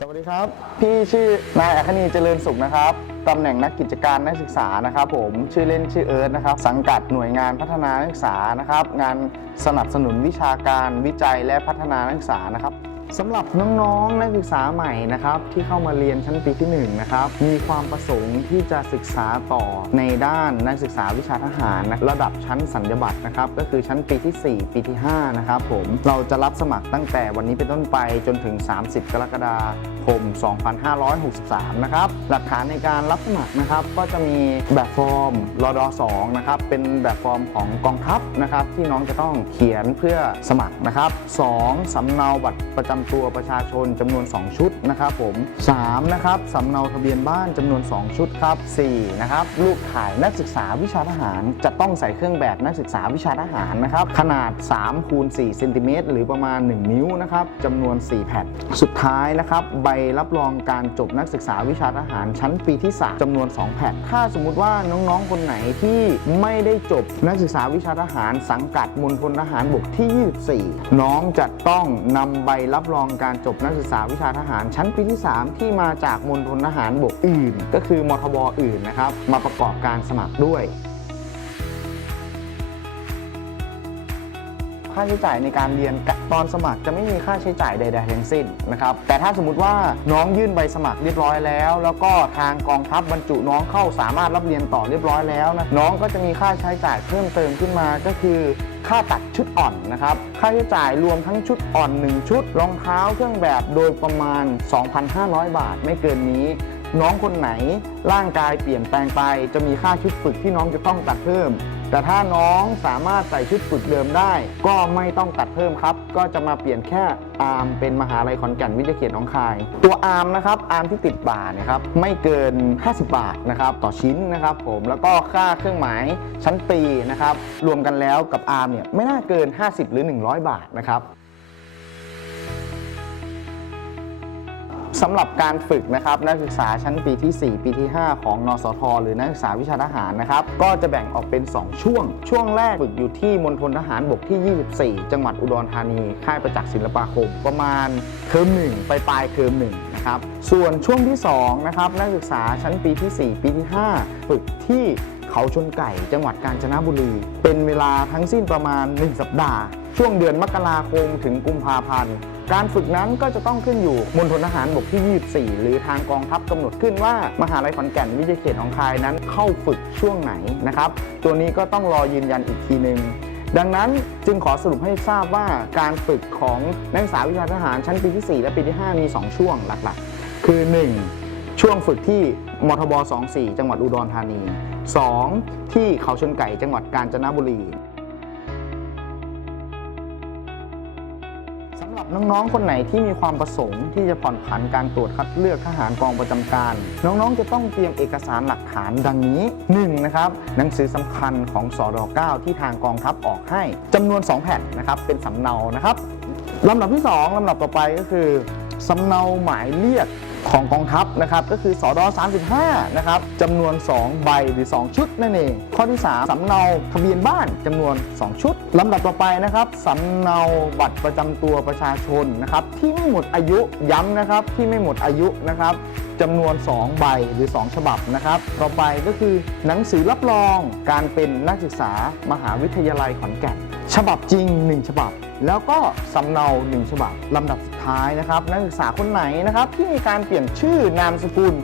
สวัสดีครับ พี่ชื่อนายอัคนีเจริญสุขนะครับตำแหน่งนักกิจการนักศึกษานะครับผมชื่อเล่นชื่อเอิร์ธนะครับ สังกัดหน่วยงานพัฒนานักศึกษานะครับ งานสนับสนุนวิชาการวิจัยและพัฒนานักศึกษานะครับ สำหรับน้องๆ นักศึกษาใหม่นะครับที่เข้ามาเรียนชั้นปีที่หนึ่งนะครับมีความประสงค์ที่จะศึกษาต่อในด้านนักศึกษาวิชาทหารนะระดับชั้นสัญญบัตรนะครับก็คือชั้นปีที่ 4 ปีที่5นะครับผมเราจะรับสมัครตั้งแต่วันนี้เป็นต้นไปจนถึง 30 กรกฎาคม 2563 นะครับ หลักฐานในการรับสมัครนะครับ ก็จะมีแบบฟอร์มรอดอ2นะครับ เป็นแบบฟอร์มของกองทัพนะครับ ที่น้องจะต้องเขียนเพื่อสมัครนะครับ 2. สำเนาบัตรประจำตัวประชาชนจำนวน 2 ชุดนะครับผม 3. นะครับสำเนาทะเบียนบ้านจำนวน 2 ชุดครับ 4. นะครับรูปถ่ายนักศึกษาวิชาทหาร จะต้องใส่เครื่องแบบนักศึกษาวิชาทหารนะครับ ขนาด3คูณ4เซนติเมตรหรือประมาณ 1 นิ้วนะครับจำนวน 4 แผ่น สุดท้ายนะครับใบรับรองการจบนักศึกษาวิชาทหารชั้นปีที่ 3จำนวน 2 แผ่นถ้าสมมุติว่าน้องๆ คนไหนที่ไม่ได้จบนักศึกษาวิชาทหารสังกัดมณฑลทหารบกที่ 24 น้องจะต้องนำใบรับรองการจบนักศึกษาวิชาทหารชั้นปีที่ 3 ที่มาจากมณฑลทหารบกอื่น ก็คือมทบอื่นนะครับ มาประกอบการสมัครด้วย ค่าใช้จ่ายในการเรียนตอนสมัครจะไม่มีค่าใช้จ่ายใด ๆ ทั้งสิ้นนะครับแต่ถ้าสมมติว่าน้องยื่นใบสมัครเรียบร้อยแล้ว แล้วก็ทางกองทัพบรรจุน้องเข้าสามารถรับเรียนต่อเรียบร้อยแล้วนะน้องก็จะมีค่าใช้จ่ายเพิ่มเติมขึ้นมาก็คือค่าตัดชุดอ่อนนะครับ ค่าใช้จ่ายรวมทั้งชุดอ่อน 1 ชุด รองเท้าเครื่องแบบโดยประมาณ 2,500 บาทไม่เกินนี้ น้องคนไหนร่างกายเปลี่ยนแปลงไป จะมีค่าชุดฝึกที่น้องจะต้องตัดเพิ่ม แต่ถ้าน้องสามารถใส่ชุดฝึกเดิมได้ ก็ไม่ต้องตัดเพิ่มครับ ก็จะมาเปลี่ยนแค่อาร์มเป็นมหาลัยขอนแก่นวิทยาเขตหนองคาย ตัวอาร์มนะครับอาร์มที่ติดบ่านะครับไม่เกิน 50 บาทนะครับต่อชิ้นนะครับผมแล้วก็ค่าเครื่องหมายชั้นปีนะครับรวมกันแล้วกับอาร์มเนี่ยไม่น่าเกิน 50 หรือ 100 บาทนะครับ สำหรับการฝึกนะครับนักศึกษาชั้นปีที่ 4 ปีที่ 5 ของนสท หรือนักศึกษาวิชาทหารนะครับก็จะแบ่งออกเป็น 2 ช่วง ช่วงแรกฝึกอยู่ที่มณฑลทหารบกที่ 24 จังหวัดอุดรธานี ค่ายประจักษ์ศิลปาคมประมาณเทอมหนึ่งไปปลายเทอมหนึ่งนะครับส่วนช่วงที่2นะครับนักศึกษาชั้นปีที่ 4 ปีที่ 5 ฝึกที่ เขาชนไก่ จังหวัดกาญจนบุรี เป็นเวลาทั้งสิ้นประมาณ 1 สัปดาห์ ช่วงเดือนมกราคมถึงกุมภาพันธ์ การฝึกนั้นก็จะต้องขึ้นอยู่มณฑลทหารบกที่ 24 หรือทางกองทัพกำหนดขึ้นว่า มหาลัยขอนแก่นวิทยาเขตหนองคายนั้นเข้าฝึกช่วงไหนนะครับ ตัวนี้ก็ต้องรอยืนยันอีกทีหนึ่งดังนั้นจึงขอสรุปให้ทราบว่าการฝึกของนักศึกษาวิชาทหารชั้นปีที่ 4 และปีที่ 5 มี 2 ช่วงหลักๆ คือ 1. ช่วงฝึกที่มทบ 24 จังหวัดอุดรธานี 2. ที่เขาชนไก่จังหวัดกาญจนบุรีสำหรับน้องๆ คนไหนที่มีความประสงค์ที่จะผ่อนผันการตรวจคัดเลือกทหารกองประจำการ น้องๆ จะต้องเตรียมเอกสารหลักฐานดังนี้ 1. นะครับหนังสือสำคัญของสอด9ที่ทางกองทัพออกให้จำนวน 2 แผ่นนะครับเป็นสำเนานะครับลำดับที่ 2ลำดับต่อไปก็คือสำเนาหมายเรียก ของกองทัพนะครับก็คือสอด35นะครับจำนวน 2 ใบหรือ 2 ชุดนั่นเอง ข้อที่ 3 สำเนาทะเบียนบ้านจำนวน 2 ชุดลำดับต่อไปนะครับสำเนาบัตรประจำตัวประชาชนนะครับที่ไม่หมดอายุย้ำนะครับที่ไม่หมดอายุนะครับจำนวน 2 ใบหรือ 2 ฉบับนะครับต่อไปก็คือหนังสือรับรองการเป็นนักศึกษามหาวิทยาลัยขอนแก่น ฉบับจริง 1 ฉบับ แล้วก็สำเนา1ฉบับลำดับสุดท้ายนะครับ นักศึกษาคนไหนนะครับที่มีการเปลี่ยนชื่อนามสกุล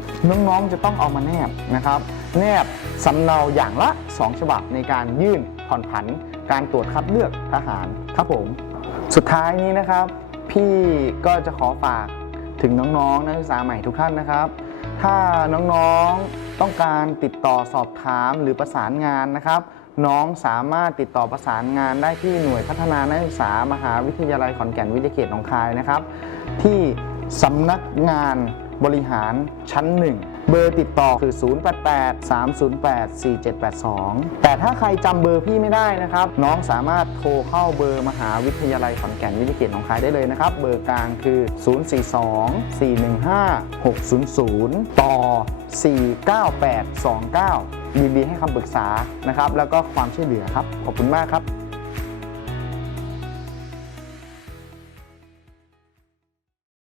น้องๆจะต้องเอามาแนบนะครับ แนบสำเนาอย่างละ 2 ฉบับในการยื่นผ่อนผัน การตรวจคัดเลือกทหารครับผม สุดท้ายนี้นะครับ พี่ก็จะขอฝากถึงน้องๆ นักศึกษาใหม่ทุกท่านนะครับ ถ้าน้องๆต้องการติดต่อสอบถามหรือประสานงานนะครับ น้องสามารถติดต่อประสานงานได้ที่หน่วยพัฒนานักศึกษามหาวิทยาลัยขอนแก่นวิทยาเขตหนองคายนะครับ ที่สำนักงาน บริหารชั้น 1 เบอร์ติดต่อคือ 088-308-4782 แต่ถ้าใครจำเบอร์พี่ไม่ได้นะครับ น้องสามารถโทรเข้าเบอร์มหาวิทยาลัยขอนแก่นวิทยาเขตหนองคายได้เลยนะครับ เบอร์กลางคือ 042-415-600 ต่อ 49829 ยินดีให้คำปรึกษานะครับ แล้วก็ความช่วยเหลือครับ ขอบคุณมากครับ